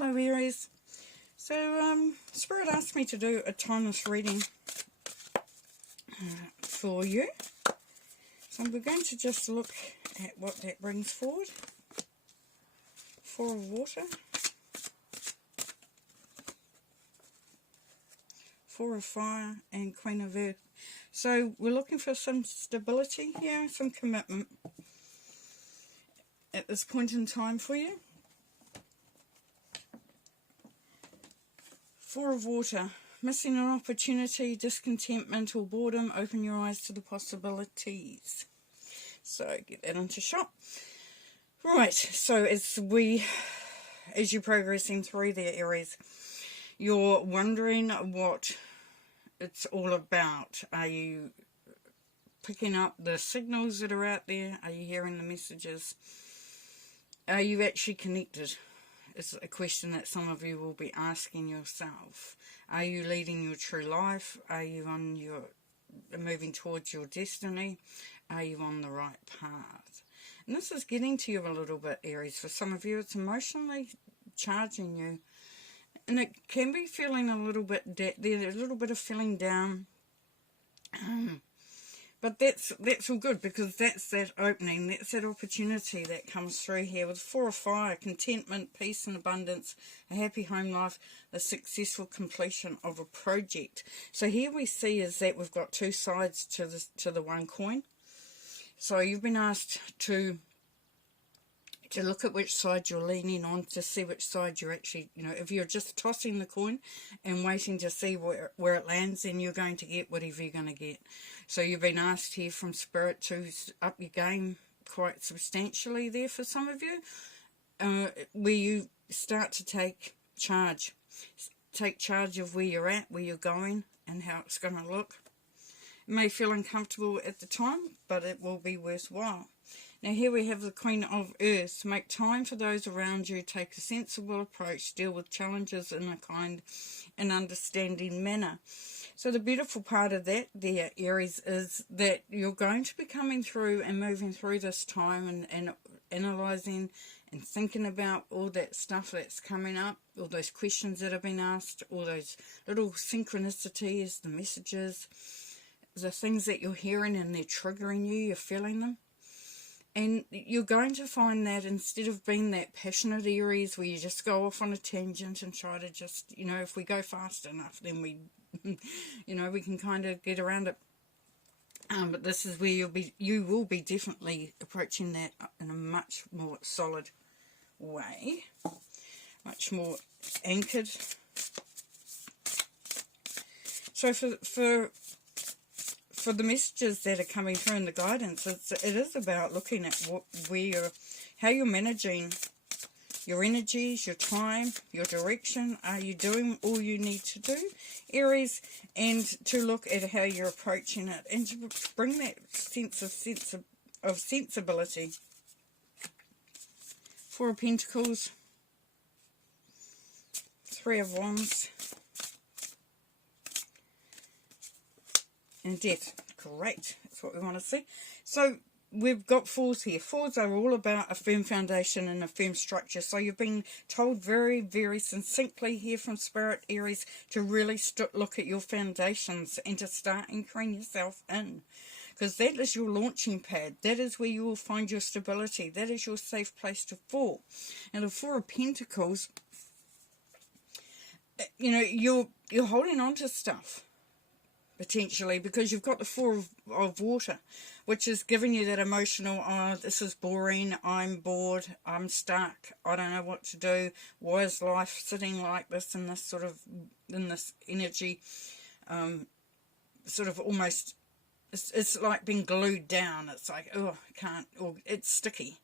Hello Aries. So Spirit asked me to do a timeless reading for you. So we're going to just look at what that brings forward. Four of Water, Four of Fire, and Queen of Earth. So we're looking for some stability here, some commitment at this point in time for you. Four of Water, missing an opportunity, discontentment or boredom. Open your eyes to the possibilities. So get that into shot. Right, so as you're progressing through there, Aries, you're wondering what it's all about. Are you picking up the signals that are out there? Are you hearing the messages? Are you actually connected? It's a question that some of you will be asking yourself. Are you leading your true life? Are you moving towards your destiny? Are you on the right path? And this is getting to you a little bit, Aries. For some of you, it's emotionally charging you. And it can be feeling a little bit, there's a little bit of feeling down. But that's all good, because that's that opening, that's that opportunity that comes through here with Four of Fire, contentment, peace and abundance, a happy home life, the successful completion of a project. So here we see is that we've got two sides to the one coin. So you've been asked to look at which side you're leaning on, to see which side you're actually, if you're just tossing the coin and waiting to see where it lands, then you're going to get whatever you're going to get. So you've been asked here from Spirit to up your game quite substantially there for some of you, where you start to take charge. Take charge of where you're at, where you're going, and how it's going to look. It may feel uncomfortable at the time, but it will be worthwhile. Now here we have the Queen of Earth. Make time for those around you. Take a sensible approach. Deal with challenges in a kind and understanding manner. So the beautiful part of that there, Aries, is that you're going to be coming through and moving through this time and analysing and thinking about all that stuff that's coming up, all those questions that have been asked, all those little synchronicities, the messages, the things that you're hearing and they're triggering you, you're feeling them. And you're going to find that instead of being that passionate Aries where you just go off on a tangent and try to just, if we go fast enough, then we, we can kind of get around it. But this is where you will be definitely approaching that in a much more solid way, much more anchored. So for the messages that are coming through in the guidance, it is about looking at how you're managing your energies, your time, your direction. Are you doing all you need to do, Aries? And to look at how you're approaching it, and to bring that sense of sensibility. Four of Pentacles, Three of Wands, and Death. Great, that's what we want to see. So we've got fours here. Fours are all about a firm foundation and a firm structure. So you've been told very, very succinctly here from Spirit, Aries, to really look at your foundations and to start anchoring yourself in. Because that is your launching pad. That is where you will find your stability. That is your safe place to fall. And the Four of Pentacles, you're holding on to stuff. Potentially, because you've got the Four of Water, which is giving you that emotional, this is boring, I'm bored, I'm stuck, I don't know what to do, why is life sitting like this in this in this energy, sort of almost, it's like being glued down. It's like, oh, I can't, or it's sticky.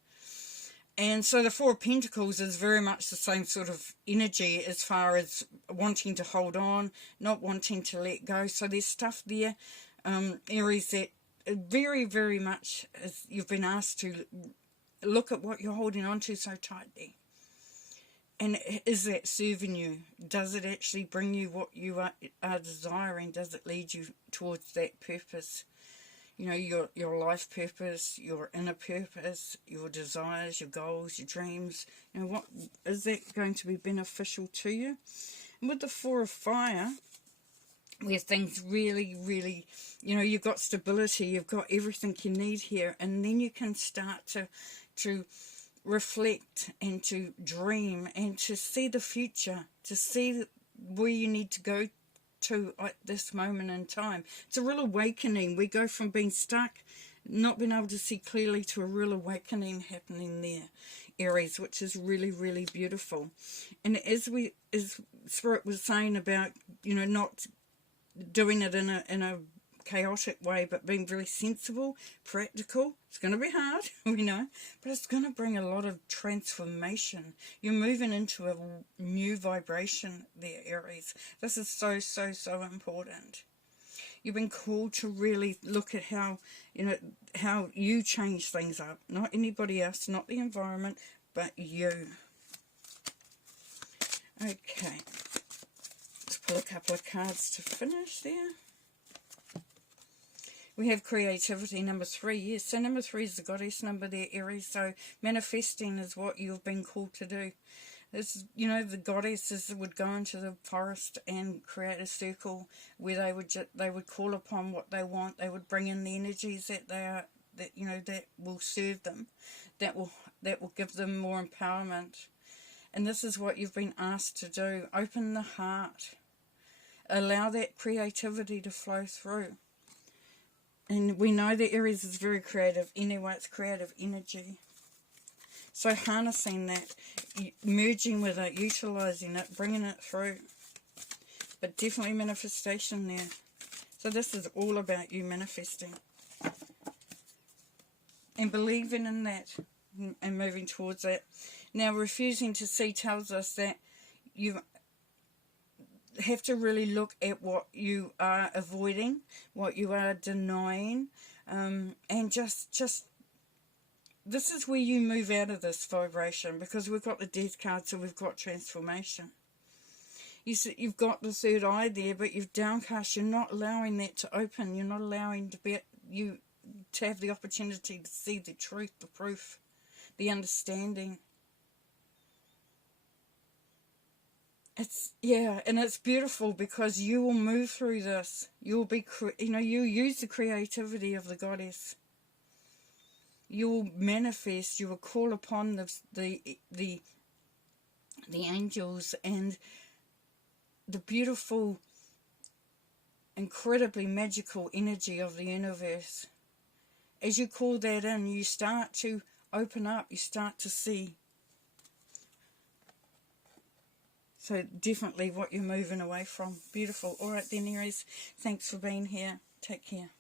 And so the Four of Pentacles is very much the same sort of energy as far as wanting to hold on, not wanting to let go. So there's stuff there, Aries, that very, very much you've been asked to look at what you're holding on to so tightly. And is that serving you? Does it actually bring you what you are desiring? Does it lead you towards that purpose? you know, your life purpose, your inner purpose, your desires, your goals, your dreams. You know, what is that going to be beneficial to you? And with the Four of Fire, where things really, really, you know, you've got stability, you've got everything you need here, and then you can start to reflect and to dream and to see the future, to see where you need to go to at this moment in time. It's a real awakening. We go from being stuck, not being able to see clearly, to a real awakening happening there, Aries, which is really, really beautiful. And as Spirit was saying about, you know, not doing it in a chaotic way, but being very sensible, practical. It's going to be hard, we know, but it's going to bring a lot of transformation. You're moving into a new vibration there, Aries. This is so, so, so important. You've been called to really look at how, you know, how you change things up. Not anybody else, not the environment, but you. Okay. Let's pull a couple of cards to finish there. We have creativity, number 3. Yes, so number 3 is the goddess number there, Aries. So manifesting is what you've been called to do. This, you know, the goddesses would go into the forest and create a circle where they would call upon what they want. They would bring in the energies that will serve them, that will give them more empowerment. And this is what you've been asked to do. Open the heart. Allow that creativity to flow through. And we know that Aries is very creative anyway. It's creative energy. So harnessing that, merging with it, utilising it, bringing it through. But definitely manifestation there. So this is all about you manifesting. And believing in that and moving towards it. Now, refusing to see tells us that you have to really look at what you are avoiding, what you are denying, and just this is where you move out of this vibration, because we've got the Death card, so we've got transformation. You've got the third eye there, but you've downcast. You're not allowing that to open. You're not allowing to have the opportunity to see the truth, the proof, the understanding. And it's beautiful, because you will move through this. You'll be, you use the creativity of the goddess. You will manifest. You will call upon the angels and the beautiful, incredibly magical energy of the universe. As you call that in, you start to open up. You start to see. So definitely what you're moving away from. Beautiful. All right then, Aries. Thanks for being here. Take care.